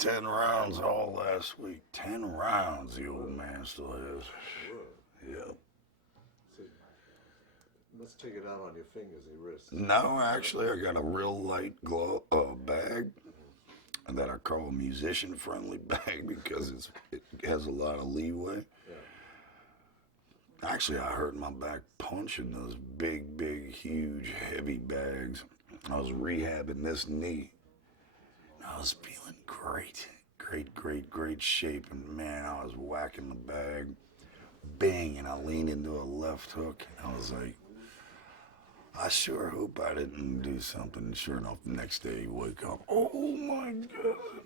10 rounds all last week. 10 rounds the old man still has. Yep. So, let's take it out on your fingers and your wrists. No, actually, I got a real light bag that I call a musician-friendly bag because it has a lot of leeway. Yeah. Actually, I hurt my back punching those big, huge, heavy bags. I was rehabbing this knee. I was feeling great shape, and man, I was whacking the bag, bang, and I leaned into a left hook, and I was like, I sure hope I didn't do something. And sure enough, the next day you wake up, oh my God.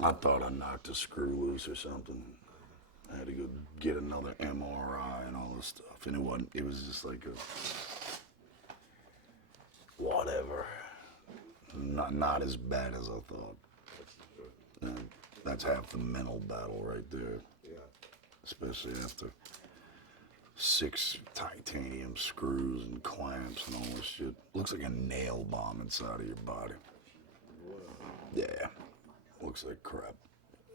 I thought I knocked a screw loose or something. I had to go get another MRI and all this stuff, and it was just like whatever. Not as bad as I thought. That's half the mental battle right there. Yeah. Especially after 6 titanium screws and clamps and all this shit. Looks like a nail bomb inside of your body. Wow. Yeah. Looks like crap.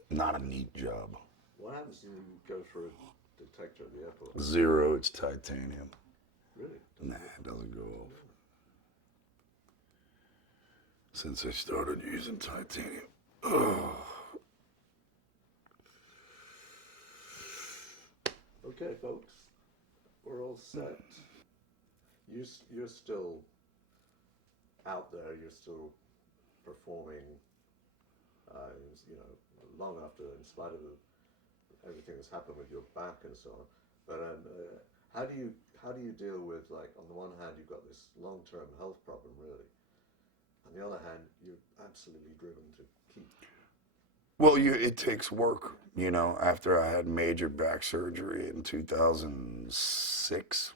Not a neat job. What happens when you go for a detector at the airport? 0, it's titanium. Really? Nah, it doesn't go off. Since I started using titanium. Ugh. Okay, folks, we're all set. You're still out there. You're still performing. Long after, in spite of everything that's happened with your back and so on. But how do you deal with, like, on the one hand, you've got this long-term health problem, really. On the other hand, you're absolutely driven to keep. Well, it takes work, After I had major back surgery in 2006,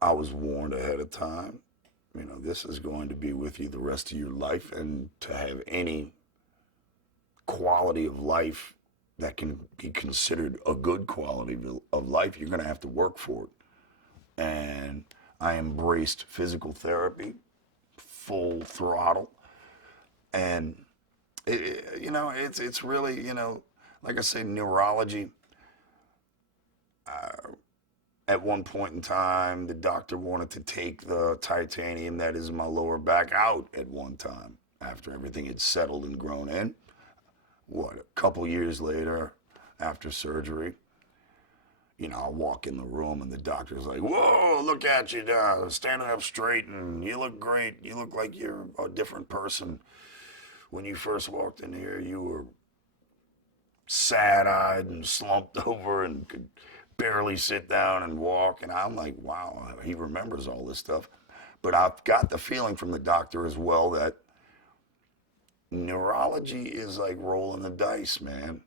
I was warned ahead of time, this is going to be with you the rest of your life, and to have any quality of life that can be considered a good quality of life, you're going to have to work for it. And I embraced physical therapy, full throttle. And, it's really, like I say, neurology. At one point in time, the doctor wanted to take the titanium that is in my lower back out at one time after everything had settled and grown in. A couple years later, after surgery, I walk in the room and the doctor's like, whoa, look at you now, standing up straight, and you look great. You look like you're a different person. When you first walked in here, you were sad-eyed and slumped over and could barely sit down and walk. And I'm like, wow, he remembers all this stuff. But I've got the feeling from the doctor as well that neurology is like rolling the dice, man.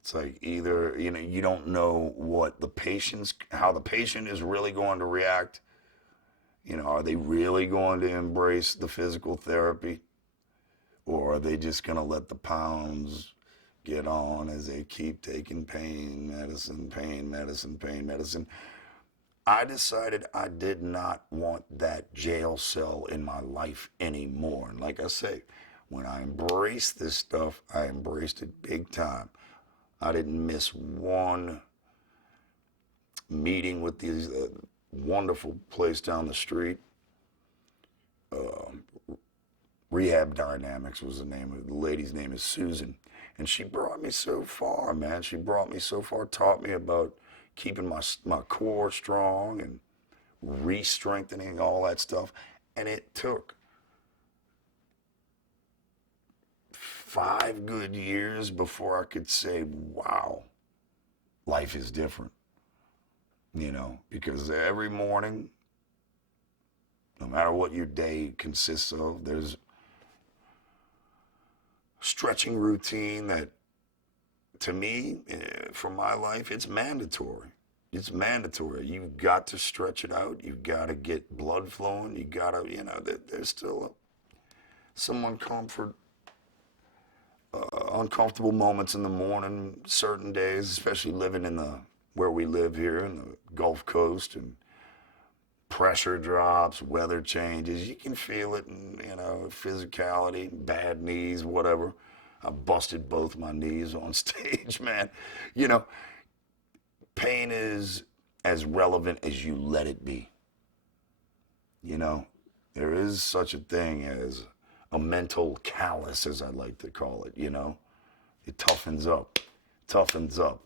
It's like either, you don't know how the patient is really going to react. Are they really going to embrace the physical therapy? Or are they just going to let the pounds get on as they keep taking pain medicine? I decided I did not want that jail cell in my life anymore. And like I say, when I embraced this stuff, I embraced it big time. I didn't miss one meeting with these wonderful place down the street. Rehab Dynamics was the name of the lady's name is Susan. And she brought me so far, man. She brought me so far, taught me about keeping my core strong and re-strengthening all that stuff. And it took 5 good years before I could say, wow, life is different. Because every morning, no matter what your day consists of, there's stretching routine that, to me, for my life, it's mandatory. It's mandatory. You've got to stretch it out. You've got to get blood flowing. You got to, there's still some uncomfortable moments in the morning, certain days, especially living where we live here in the Gulf Coast and pressure drops, weather changes. You can feel it in, physicality, bad knees, whatever. I busted both my knees on stage, man. You know, pain is as relevant as you let it be. You know, there is such a thing as a mental callus, as I like to call it, It toughens up, toughens up.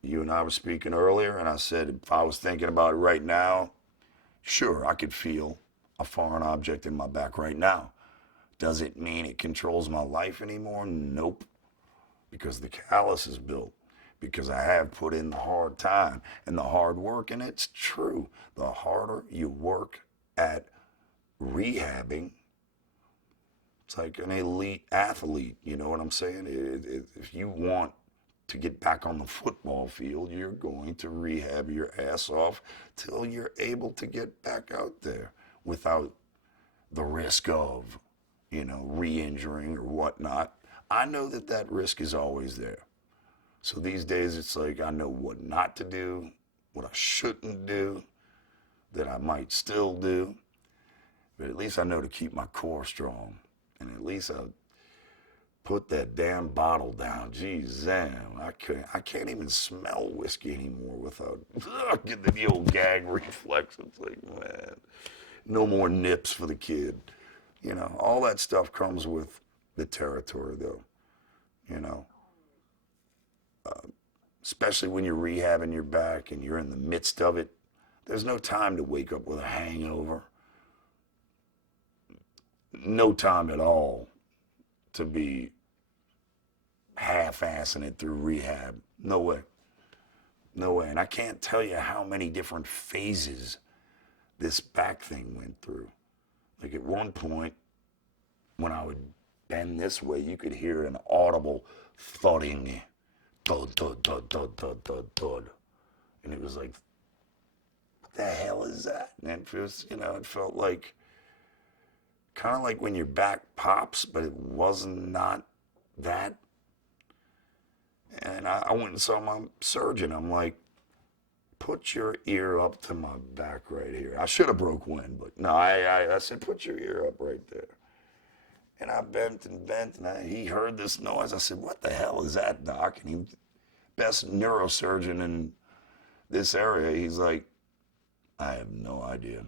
You and I were speaking earlier, and I said if I was thinking about it right now, sure, I could feel a foreign object in my back right now. Does it mean it controls my life anymore? Nope. Because the callus is built. Because I have put in the hard time and the hard work, and it's true. The harder you work at rehabbing, it's like an elite athlete, you know what I'm saying? If you want to get back on the football field, you're going to rehab your ass off till you're able to get back out there without the risk of, re-injuring or whatnot. I know that risk is always there. So these days it's like I know what not to do, what I shouldn't do, that I might still do, but at least I know to keep my core strong. And at least I put that damn bottle down. Jeez, damn, I can't even smell whiskey anymore without getting the old gag reflex. It's like, man, no more nips for the kid. All that stuff comes with the territory, though. Especially when you're rehabbing your back and you're in the midst of it. There's no time to wake up with a hangover. No time at all to be half-assing it through rehab. No way. No way. And I can't tell you how many different phases this back thing went through. Like at one point, when I would bend this way, you could hear an audible thudding. Thud, thud, thud, thud, thud, thud, thud. And it was like, what the hell is that? And it was, it felt like, kind of like when your back pops, but it wasn't not that. And I went and saw my surgeon. I'm like, put your ear up to my back right here. I should have broke wind, but no, I said, put your ear up right there. And I bent and bent, and he heard this noise. I said, what the hell is that, doc? And he, best neurosurgeon in this area, he's like, I have no idea.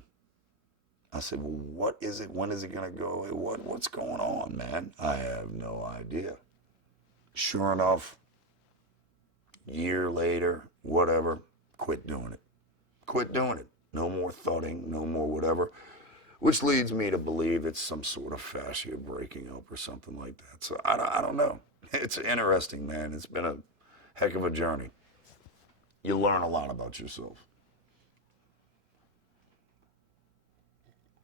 I said, well, what is it? When is it going to go away? What's going on, man? I have no idea. Sure enough, year later, whatever, quit doing it. Quit doing it. No more thudding, no more whatever. Which leads me to believe it's some sort of fascia breaking up or something like that. So I don't know. It's interesting, man. It's been a heck of a journey. You learn a lot about yourself.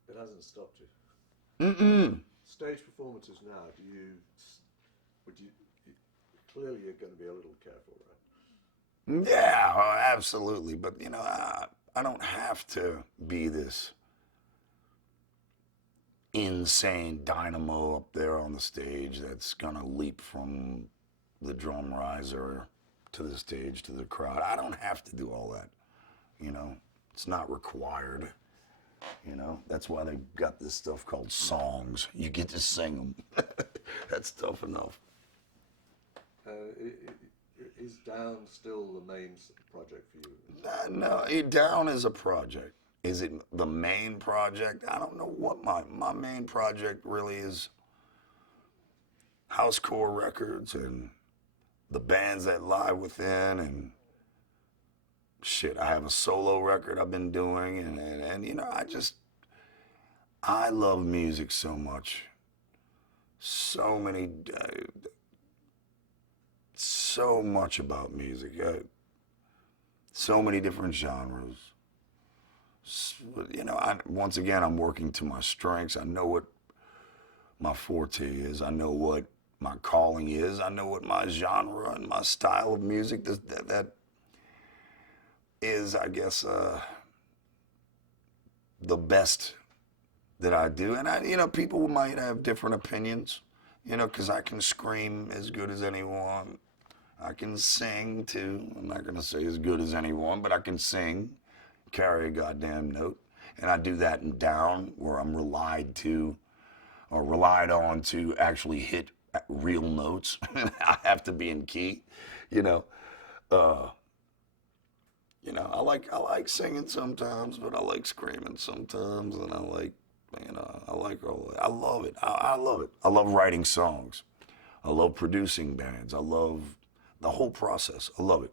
It hasn't stopped you. Mm-mm. Stage performances now, clearly you're going to be a little careful, right? Yeah, oh, absolutely. But, I don't have to be this insane dynamo up there on the stage that's gonna leap from the drum riser to the stage to the crowd. I don't have to do all that. It's not required. That's why they got this stuff called songs. You get to sing them. That's tough enough. Is Down still the main project for you? No, Down is a project. Is it the main project? I don't know what my main project really is. Housecore records and the bands that lie within, and shit, I have a solo record I've been doing, and I love music so much. So much about music. So many different genres. Once again, I'm working to my strengths. I know what my forte is. I know what my calling is. I know what my genre and my style of music that is, I guess, the best that I do. And people might have different opinions, because I can scream as good as anyone. I can sing too. I'm not going to say as good as anyone, but I can sing. carry a goddamn note. And I do that in down, where I'm relied on to actually hit real notes. And I have to be in key, you know. I like singing sometimes, but I like screaming sometimes, and I like all. I love it. I love it. I love writing songs. I love producing bands. I love the whole process. I love it.